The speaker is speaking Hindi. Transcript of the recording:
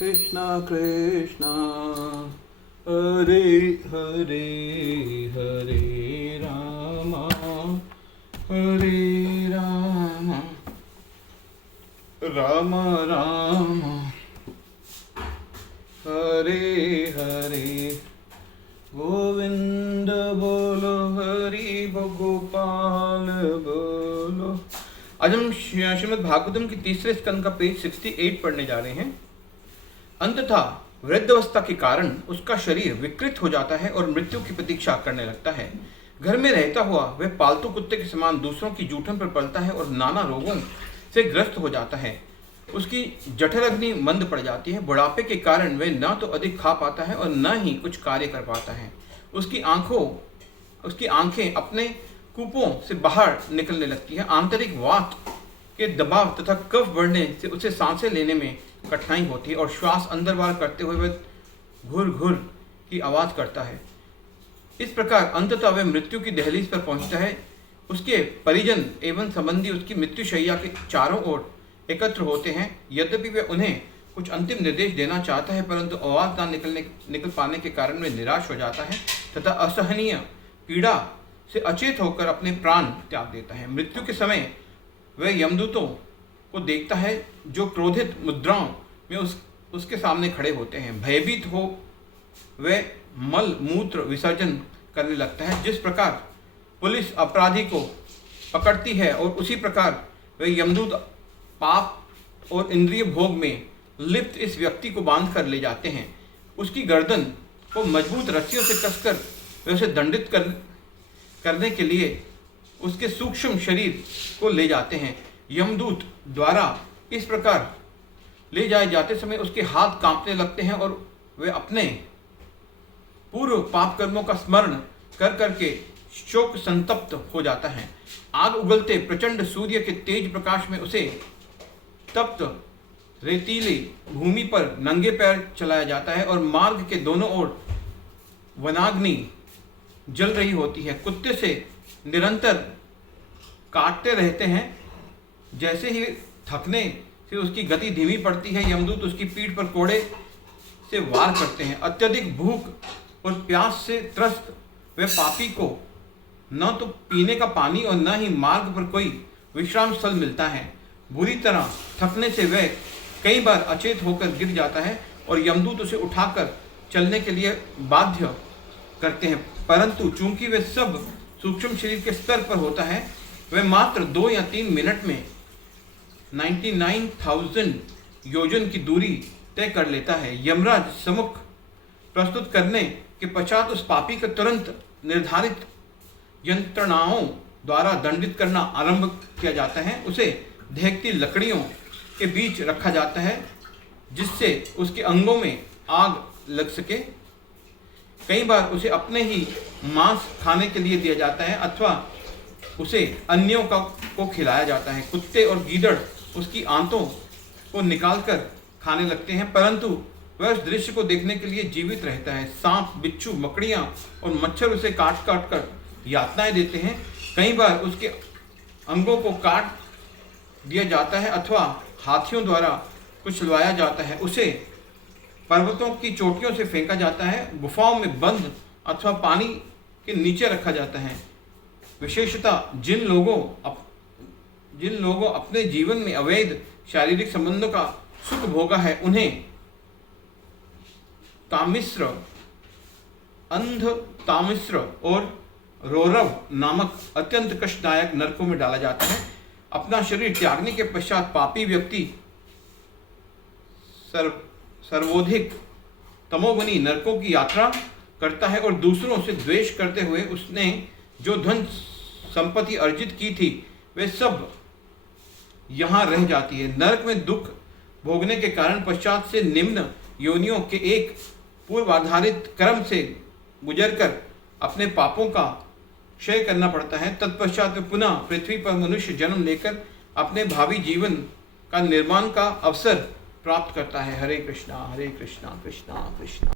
कृष्णा कृष्णा हरे हरे हरे रामा हरे रामा राम राम हरे हरे गोविंद बोलो हरि गोपाल बोलो। आज हम श्रीमद् भागवतम की तीसरे स्कंद का पेज 68 पढ़ने जा रहे हैं। अंततः वृद्धावस्था के कारण उसका शरीर विकृत हो जाता है और मृत्यु की प्रतीक्षा करने लगता है। घर में रहता हुआ वह पालतू कुत्ते के समान दूसरों की जूठन पर पलता है और नाना रोगों से ग्रस्त हो जाता है। उसकी जठर अग्नि मंद पड़ जाती है। बुढ़ापे के कारण वह न तो अधिक खा पाता है और न ही कुछ कार्य कर पाता है। उसकी आंखें अपने कूपों से बाहर निकलने लगती है। आंतरिक वात के दबाव तथा कफ बढ़ने से उसे सांसें लेने में कठिनाई होती है और श्वास अंदर बाहर करते हुए वह घुर घुर की आवाज करता है। इस प्रकार अंततः वह मृत्यु की दहलीज पर पहुंचता है। उसके परिजन एवं संबंधी उसकी मृत्युशैया के चारों ओर एकत्र होते हैं। यद्यपि वह उन्हें कुछ अंतिम निर्देश देना चाहता है, परंतु आवाज ना निकल पाने के कारण वह निराश हो जाता है तथा असहनीय पीड़ा से अचेत होकर अपने प्राण त्याग देता है। मृत्यु के समय वह यमदूतों को देखता है जो क्रोधित मुद्राओं में उसके सामने खड़े होते हैं। भयभीत हो वह मल मूत्र विसर्जन करने लगता है। जिस प्रकार पुलिस अपराधी को पकड़ती है और उसी प्रकार वह यमदूत पाप और इंद्रिय भोग में लिप्त इस व्यक्ति को बांध कर ले जाते हैं। उसकी गर्दन को मजबूत रस्सियों से कसकर वे उसे दंडित करने के लिए उसके सूक्ष्म शरीर को ले जाते हैं। यमदूत द्वारा इस प्रकार ले जाए जाते समय उसके हाथ कांपने लगते हैं और वे अपने पूर्व पाप कर्मों का स्मरण कर करके शोक संतप्त हो जाता है। आग उगलते प्रचंड सूर्य के तेज प्रकाश में उसे तप्त रेतीली भूमि पर नंगे पैर चलाया जाता है और मार्ग के दोनों ओर वनाग्नि जल रही होती है। कुत्ते से निरंतर काटते रहते हैं। जैसे ही थकने से उसकी गति धीमी पड़ती है, यमदूत उसकी पीठ पर कोड़े से वार करते हैं। अत्यधिक भूख और प्यास से त्रस्त वे पापी को न तो पीने का पानी और न ही मार्ग पर कोई विश्राम स्थल मिलता है। बुरी तरह थकने से वह कई बार अचेत होकर गिर जाता है और यमदूत उसे उठाकर चलने के लिए बाध्य करते हैं, परंतु चूंकि वह सब सूक्ष्म शरीर के स्तर पर होता है, वह मात्र 2 या 3 मिनट में 99,000 योजन की दूरी तय कर लेता है। यमराज सम्मुख प्रस्तुत करने के पश्चात उस पापी को तुरंत निर्धारित यंत्रणाओं द्वारा दंडित करना आरंभ किया जाता है। उसे दहकती लकड़ियों के बीच रखा जाता है जिससे उसके अंगों में आग लग सके। कई बार उसे अपने ही मांस खाने के लिए दिया जाता है अथवा उसे अन्यों को खिलाया जाता है। कुत्ते और गीदड़ उसकी आंतों को निकालकर खाने लगते हैं, परंतु वह उस दृश्य को देखने के लिए जीवित रहता है। सांप, बिच्छू, मकड़ियां और मच्छर उसे काट काट कर यातनाएं देते हैं। कई बार उसके अंगों को काट दिया जाता है अथवा हाथियों द्वारा कुचलवाया जाता है। उसे पर्वतों की चोटियों से फेंका जाता है, गुफाओं में बंद अथवा पानी के नीचे रखा जाता है। विशेषतः जिन लोगों अपने जीवन में अवैध शारीरिक संबंधों का सुख भोगा है, उन्हें तामिश्र, अंध तामिश्र और रोरव नामक अत्यंत कष्टदायक नरकों में डाला जाता है। अपना शरीर त्यागने के पश्चात पापी व्यक्ति सर्वोधिक तमोगुनी नरकों की यात्रा करता है और दूसरों से द्वेष करते हुए उसने जो धन संपत्ति अर्जित की थी वे सब यहाँ रह जाती है। नरक में दुख भोगने के कारण पश्चात से निम्न योनियों के एक पूर्वाधारित क्रम से गुजरकर अपने पापों का क्षय करना पड़ता है। तत्पश्चात में पुनः पृथ्वी पर मनुष्य जन्म लेकर अपने भावी जीवन का निर्माण का अवसर प्राप्त करता है। हरे कृष्णा कृष्णा कृष्णा।